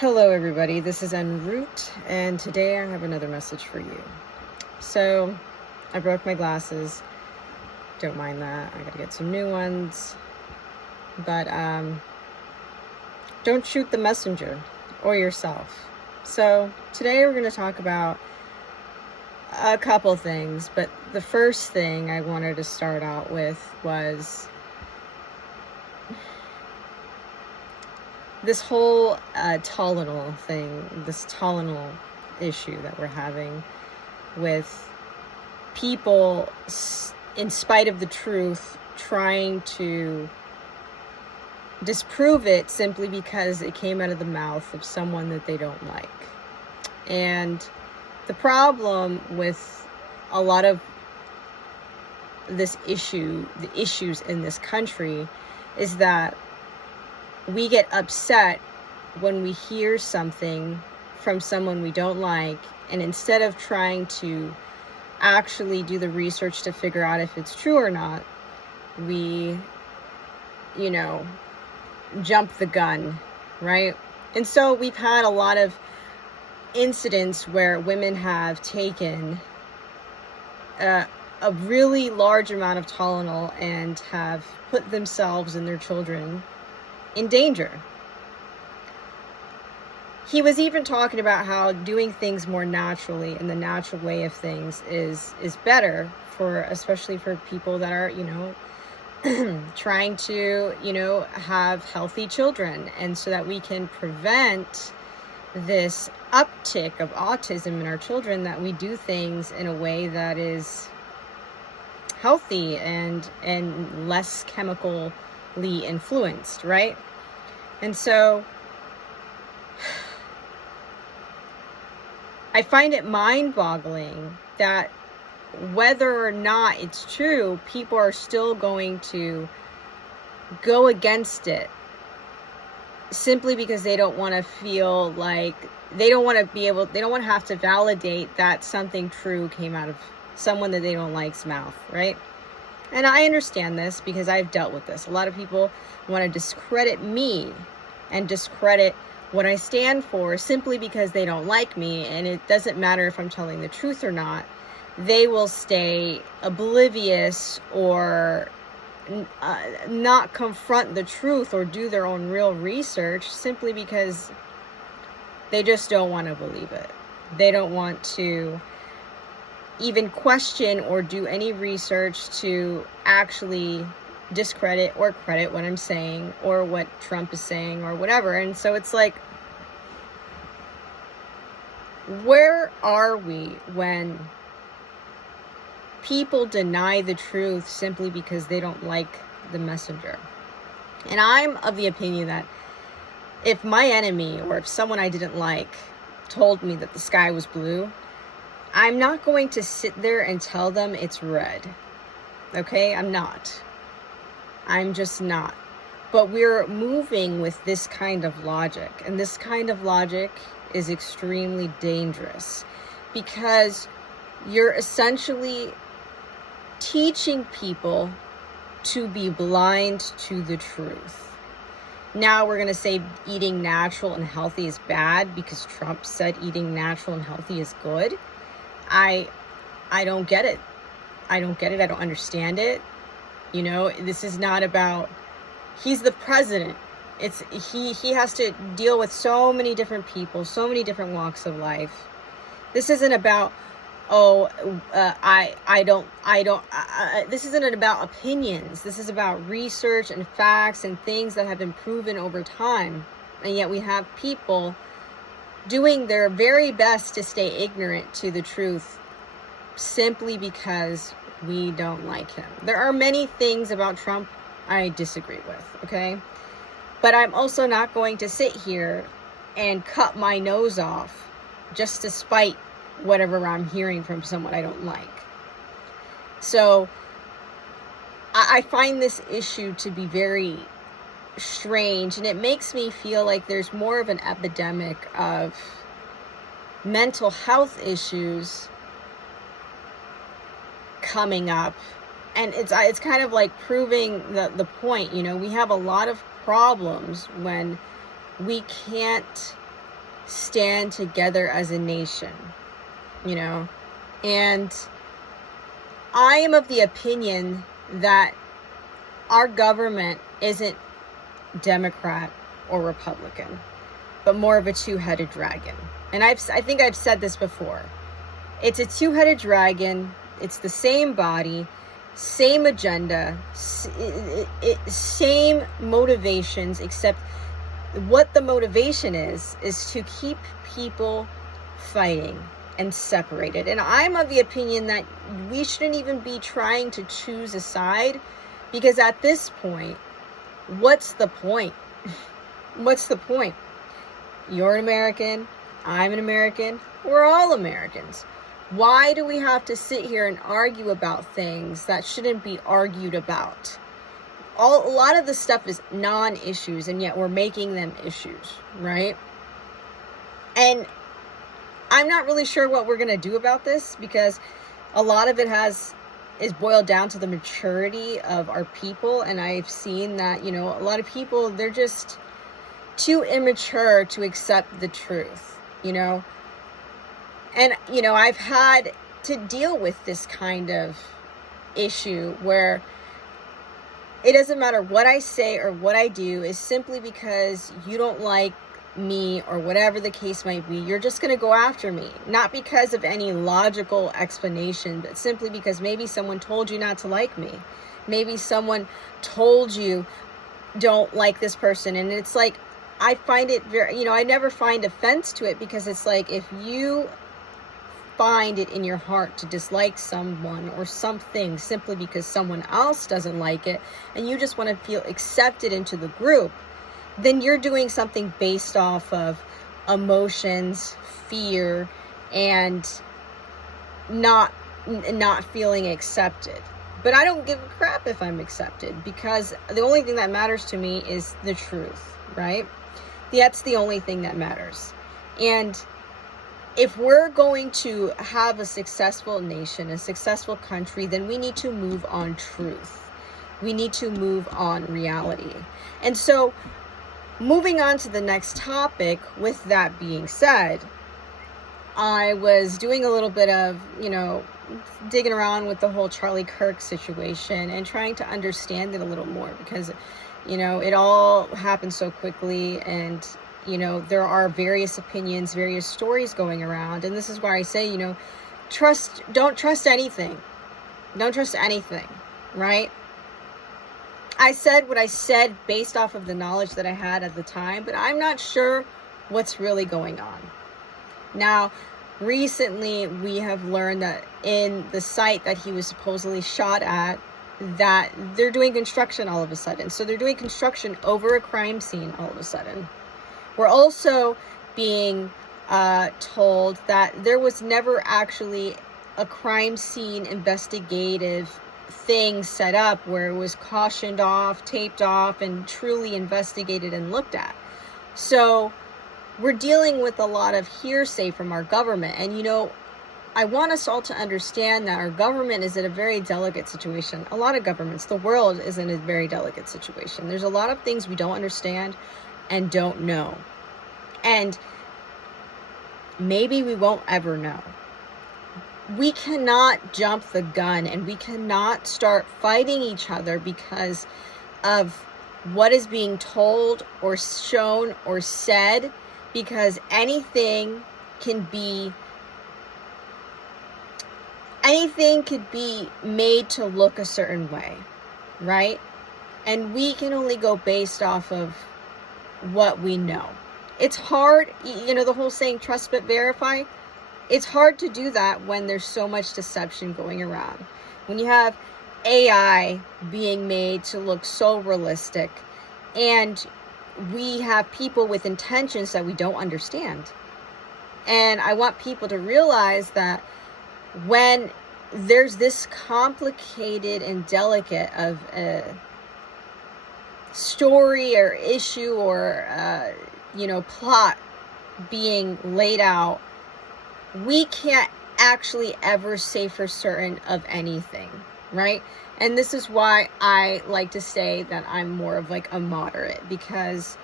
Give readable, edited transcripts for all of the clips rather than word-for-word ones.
Hello everybody, this is En route, and today I have another message for you. So, I broke my glasses. Don't mind that. I gotta get some new ones. But, don't shoot the messenger or yourself. So, today we're gonna talk about a couple things, but the first thing I wanted to start out with was this whole Tylenol thing, this Tylenol issue that we're having with people, in spite of the truth, trying to disprove it simply because it came out of the mouth of someone that they don't like. And the problem with a lot of this issue, the issues in this country, is that we get upset when we hear something from someone we don't like, and instead of trying to actually do the research to figure out if it's true or not, we, jump the gun, right? And so we've had a lot of incidents where women have taken a really large amount of Tylenol and have put themselves and their children in danger. He was even talking about how doing things more naturally and the natural way of things is better for, especially for people that are, trying to, have healthy children, and so that we can prevent this uptick of autism in our children, that we do things in a way that is healthy and less chemically influenced, right? And so I find it mind-boggling that whether or not it's true, people are still going to go against it simply because they don't want to feel like they don't want to have to validate that something true came out of someone that they don't like's mouth, right? And I understand this because I've dealt with this. A lot of people want to discredit me and discredit what I stand for simply because they don't like me, and it doesn't matter if I'm telling the truth or not. They will stay oblivious or not confront the truth or do their own real research simply because they just don't want to believe it. They don't want to even question or do any research to actually discredit or credit what I'm saying or what Trump is saying or whatever. And so it's like, where are we when people deny the truth simply because they don't like the messenger? And I'm of the opinion that if my enemy or if someone I didn't like told me that the sky was blue, I'm not going to sit there and tell them it's red. Okay? I'm not. I'm just not. But we're moving with this kind of logic. And this kind of logic is extremely dangerous because you're essentially teaching people to be blind to the truth. Now we're going to say eating natural and healthy is bad because Trump said eating natural and healthy is good. I don't get it. I don't get it. I don't understand it. This is not about, he's the president. He has to deal with so many different people, so many different walks of life. This isn't about, this isn't about opinions. This is about research and facts and things that have been proven over time. And yet we have people doing their very best to stay ignorant to the truth simply because we don't like him. There are many things about Trump I disagree with, okay? But I'm also not going to sit here and cut my nose off just to spite whatever I'm hearing from someone I don't like. So I find this issue to be very strange, and it makes me feel like there's more of an epidemic of mental health issues coming up. And it's kind of like proving the point. We have a lot of problems when we can't stand together as a nation, and I am of the opinion that our government isn't Democrat or Republican, but more of a two-headed dragon. And I think I've said this before. It's a two-headed dragon. It's the same body, same agenda, same motivations, except what the motivation is to keep people fighting and separated. And I'm of the opinion that we shouldn't even be trying to choose a side, because at this point, what's the point? What's the point? You're an American, I'm an American, we're all Americans. Why do we have to sit here and argue about things that shouldn't be argued about? A lot of the stuff is non-issues, and yet we're making them issues, right? And I'm not really sure what we're going to do about this, because a lot of it is boiled down to the maturity of our people. And I've seen that, a lot of people, they're just too immature to accept the truth, And, I've had to deal with this kind of issue where it doesn't matter what I say or what I do, is simply because you don't like me or whatever the case might be, you're just going to go after me. Not because of any logical explanation, but simply because maybe someone told you not to like me. Maybe someone told you don't like this person. And it's like, I find it very, I never find offense to it, because it's like, if you find it in your heart to dislike someone or something simply because someone else doesn't like it, and you just want to feel accepted into the group, then you're doing something based off of emotions, fear, and not feeling accepted. But I don't give a crap if I'm accepted, because the only thing that matters to me is the truth, right? That's the only thing that matters. And if we're going to have a successful nation, a successful country, then we need to move on truth. We need to move on reality. And so, moving on to the next topic, with that being said, I was doing a little bit of, digging around with the whole Charlie Kirk situation and trying to understand it a little more, because, it all happened so quickly, and, there are various opinions, various stories going around. And this is why I say, don't trust anything. Don't trust anything, right? I said what I said based off of the knowledge that I had at the time, but I'm not sure what's really going on. Now, recently we have learned that in the site that he was supposedly shot at, that they're doing construction all of a sudden. So they're doing construction over a crime scene all of a sudden. We're also being told that there was never actually a crime scene investigative thing set up where it was cautioned off, taped off, and truly investigated and looked at. So we're dealing with a lot of hearsay from our government. And, I want us all to understand that our government is in a very delicate situation. A lot of governments, the world is in a very delicate situation. There's a lot of things we don't understand and don't know. And maybe we won't ever know. We cannot jump the gun, and we cannot start fighting each other because of what is being told or shown or said, because anything could be made to look a certain way, right? And we can only go based off of what we know. It's hard, the whole saying, trust but verify. It's hard to do that when there's so much deception going around. When you have AI being made to look so realistic, and we have people with intentions that we don't understand. And I want people to realize that when there's this complicated and delicate of a story or issue or, plot being laid out, we can't actually ever say for certain of anything, right? And this is why I like to say that I'm more of like a moderate, because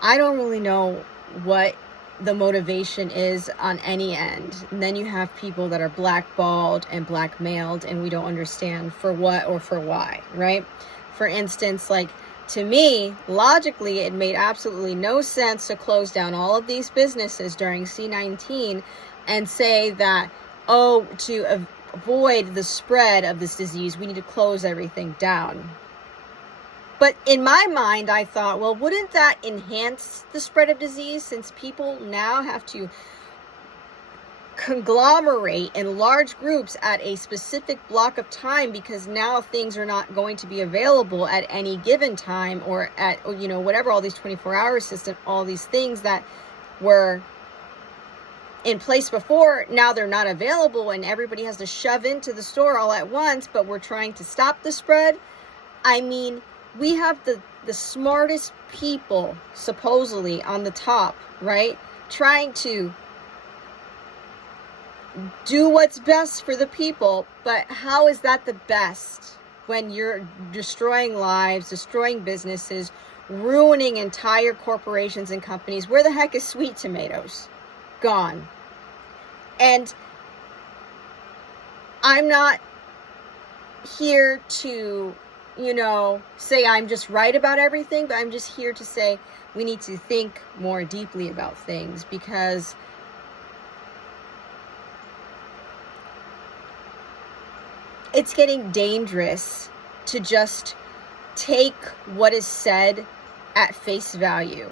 I don't really know what the motivation is on any end. And then you have people that are blackballed and blackmailed, and we don't understand for what or for why, right? For instance, like, to me, logically, it made absolutely no sense to close down all of these businesses during C-19 and say that, oh, to avoid the spread of this disease, we need to close everything down. But in my mind, I thought, well, wouldn't that enhance the spread of disease, since people now have to conglomerate in large groups at a specific block of time, because now things are not going to be available at any given time, or at, you know, whatever, all these 24-hour system, all these things that were in place before, now they're not available, and everybody has to shove into the store all at once, but we're trying to stop the spread. I mean, we have the smartest people supposedly on the top, right? Trying to do what's best for the people, but how is that the best when you're destroying lives, destroying businesses, ruining entire corporations and companies? Where the heck is Sweet Tomatoes? Gone. And I'm not here to, you know, say I'm just right about everything, but I'm just here to say we need to think more deeply about things, because it's getting dangerous to just take what is said at face value.